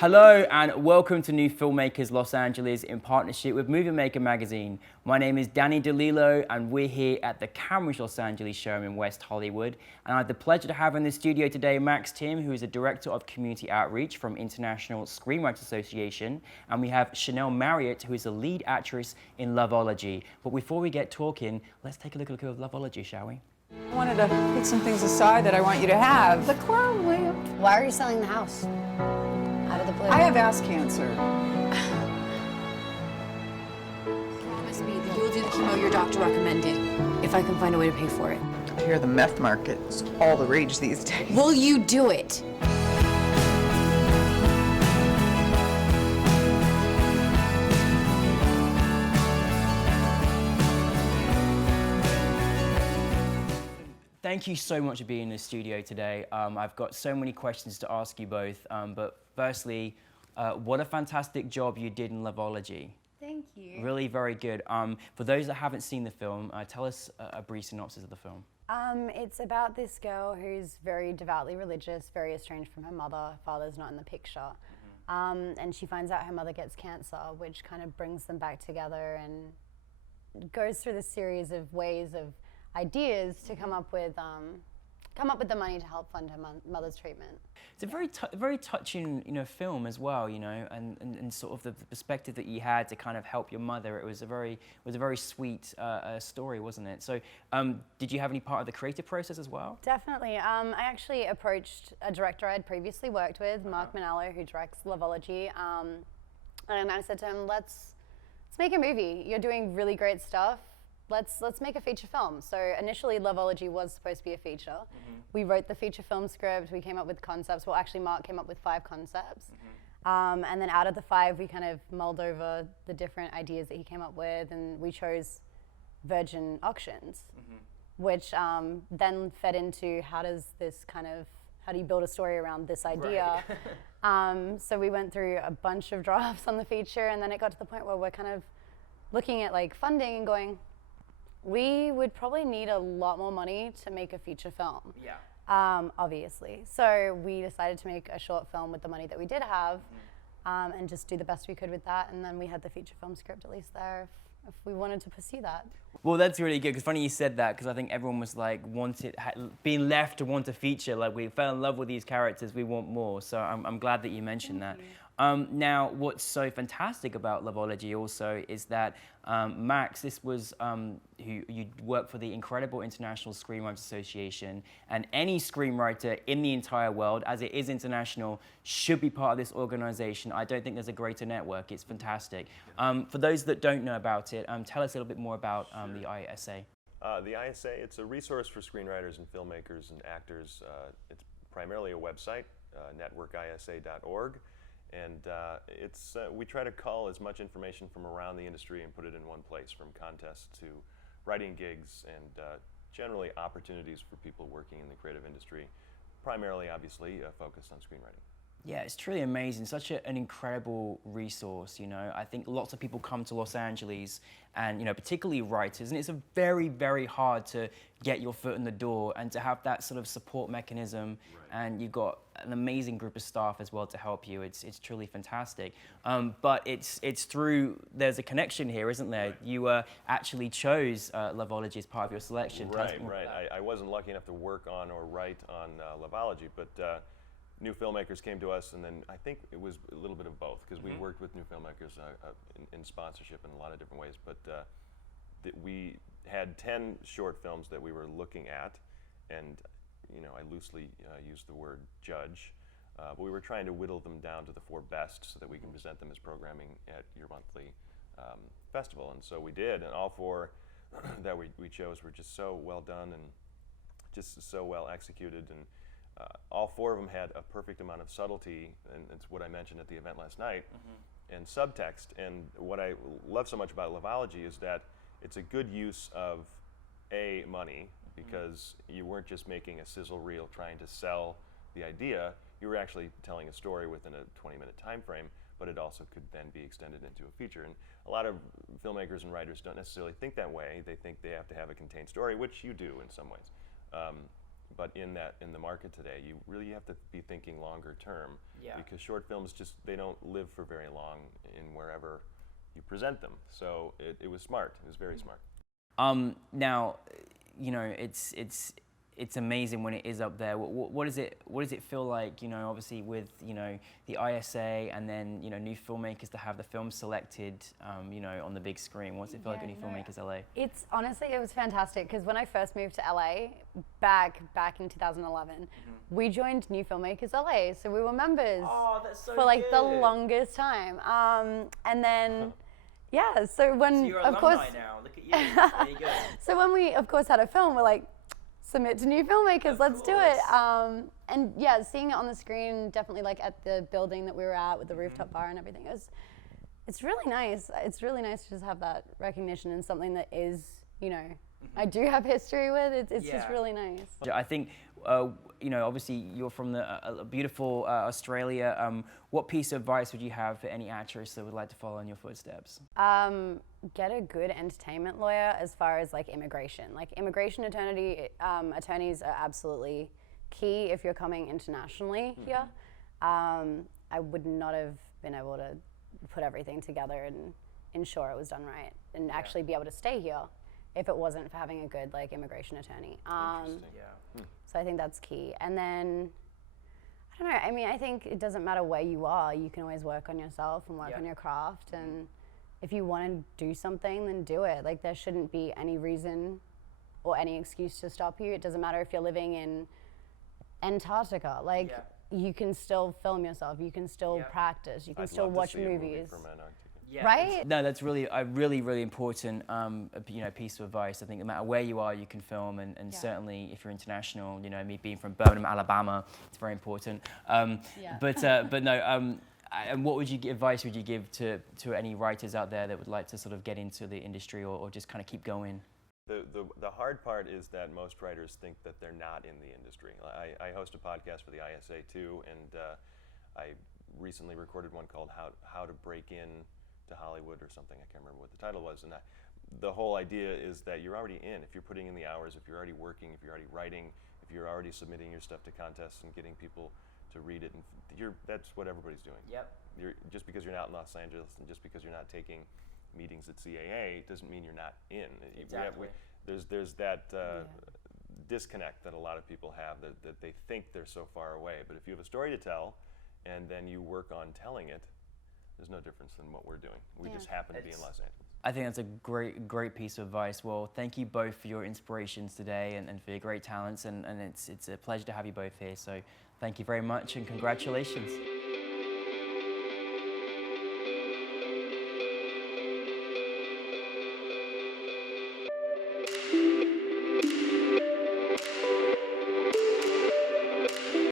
Hello and welcome to New Filmmakers Los Angeles in partnership with Movie Maker magazine. My name is Danny DeLillo and we're here at the Cameras Los Angeles showroom in West Hollywood. And I have the pleasure to have in the studio today Timm, who is a Director of Community Outreach from International Screenwriters Association. And we have Marriott, who is the lead actress in Loveology. But before we get talking, let's take a look at Loveology, shall we? I wanted to put some things aside that I want you to have. The clown lamp. Why are you selling the house? Out of the blue. I have ass cancer. Promise me that you'll do the chemo your doctor recommended, if I can find a way to pay for it. I hear the meth market is all the rage these days. Will you do it? Thank you so much for being in the studio today. I've got so many questions to ask you both, but firstly, what a fantastic job you did in Loveology. Thank you. Really very good. For those that haven't seen the film, tell us a brief synopsis of the film. It's about this girl who's very devoutly religious, very estranged from her mother. Father's not in the picture. And she finds out her mother gets cancer, which kind of brings them back together and goes through this series of ways of ideas to come up with the money to help fund her mother's treatment. It's a very touching, film as well, and sort of the perspective that you had to kind of help your mother. It was a very sweet story, wasn't it? So, did you have any part of the creative process as well? Definitely. I actually approached a director I had previously worked with, Mark Manello, who directs Loveology, and I said to him, let's make a movie. You're doing really great stuff. Let's make a feature film. So initially Loveology was supposed to be a feature. We wrote the feature film script, we came up with concepts. Well, actually Mark came up with 5 concepts. And then out of the 5, we kind of mulled over the different ideas that he came up with, and we chose virgin auctions, which then fed into how do you build a story around this idea? Right. So we went through a bunch of drafts on the feature, and then it got to the point where we're kind of looking at like funding and going, we would probably need a lot more money to make a feature film. Yeah. Obviously. So we decided to make a short film with the money that we did have, and just do the best we could with that. And then we had the feature film script at least there if we wanted to pursue that. Well, that's really good, because funny you said that, because I think everyone was like being left to want a feature. Like, we fell in love with these characters, we want more. So I'm glad that you mentioned that. Now, what's so fantastic about Loveology also is that Max, this was who you work for the incredible International Screenwriters Association, and any screenwriter in the entire world, as it is international, should be part of this organization. I don't think there's a greater network. It's fantastic. For those that don't know about it, tell us a little bit more about the ISA. The ISA, it's a resource for screenwriters and filmmakers and actors. It's primarily a website, networkisa.org. And we try to call as much information from around the industry and put it in one place, from contests to writing gigs and generally opportunities for people working in the creative industry, primarily, obviously, focused on screenwriting. Yeah, it's truly amazing. Such an incredible resource, I think lots of people come to Los Angeles and, particularly writers, and it's a very, very hard to get your foot in the door and to have that sort of support mechanism. Right. And you've got an amazing group of staff as well to help you. It's truly fantastic. But it's through, there's a connection here, isn't there? Right. You actually chose Loveology as part of your selection. Right. I wasn't lucky enough to work on or write on Loveology, but New Filmmakers came to us, and then I think it was a little bit of both, because we worked with New Filmmakers in sponsorship in a lot of different ways, but we had 10 short films that we were looking at, and I loosely use the word judge, but we were trying to whittle them down to the 4 best so that we can present them as programming at your monthly festival, and so we did, and all 4 that we chose were just so well done and just so well executed, and all 4 of them had a perfect amount of subtlety, and it's what I mentioned at the event last night, and subtext. And what I love so much about Loveology is that it's a good use of money, because you weren't just making a sizzle reel trying to sell the idea, you were actually telling a story within a 20-minute time frame, but it also could then be extended into a feature. And a lot of filmmakers and writers don't necessarily think that way. They think they have to have a contained story, which you do in some ways. but in the market today, you really have to be thinking longer term. Yeah. Because short films they don't live for very long in wherever you present them. So it was smart. It was very smart. Now, you know, it's amazing when it is up there. What does it feel like? You know, obviously with the ISA and then new filmmakers to have the film selected, on the big screen. What's it feel like at NewFilmmakers LA? It's honestly, it was fantastic because when I first moved to LA back in 2011, we joined NewFilmmakers LA, so we were members for like the longest time. And then. Yeah, so when, So you're of alumni course, now, look at you, there you go. so when we, of course, had a film, we're like, submit to NewFilmmakers, let's do it. And yeah, seeing it on the screen, definitely like at the building that we were at with the rooftop bar and everything, it's really nice. It's really nice to just have that recognition and something that is, I do have history with. It's just really nice. I think, obviously you're from the beautiful Australia. What piece of advice would you have for any actress that would like to follow in your footsteps? Get a good entertainment lawyer as far as like immigration. Like immigration attorneys are absolutely key if you're coming internationally here. I would not have been able to put everything together and ensure it was done right and actually be able to stay here if it wasn't for having a good like immigration attorney. So I think that's key. And then, I don't know, I mean, I think it doesn't matter where you are, you can always work on yourself and work on your craft. And if you want to do something, then do it. Like there shouldn't be any reason or any excuse to stop you. It doesn't matter if you're living in Antarctica. Like you can still film yourself, you can still practice, you can still watch movies. Yeah, right? No, that's really a really important piece of advice. I think no matter where you are, you can film, and certainly if you're international, me being from Birmingham, Alabama, it's very important. But no. And what advice would you give to any writers out there that would like to sort of get into the industry or just kind of keep going? The hard part is that most writers think that they're not in the industry. I host a podcast for the ISA too, and I recently recorded one called How to Break In to Hollywood or something. I can't remember what the title was. And the whole idea is that you're already in. If you're putting in the hours, if you're already working, if you're already writing, if you're already submitting your stuff to contests and getting people to read it, and that's what everybody's doing. Just because you're not in Los Angeles and just because you're not taking meetings at CAA doesn't mean you're not in. Exactly. There's that disconnect that a lot of people have that they think they're so far away. But if you have a story to tell and then you work on telling it, there's no difference than what we're doing. We just happen to be in Los Angeles. I think that's a great piece of advice. Well, thank you both for your inspirations today and for your great talents, and it's a pleasure to have you both here. So thank you very much and congratulations.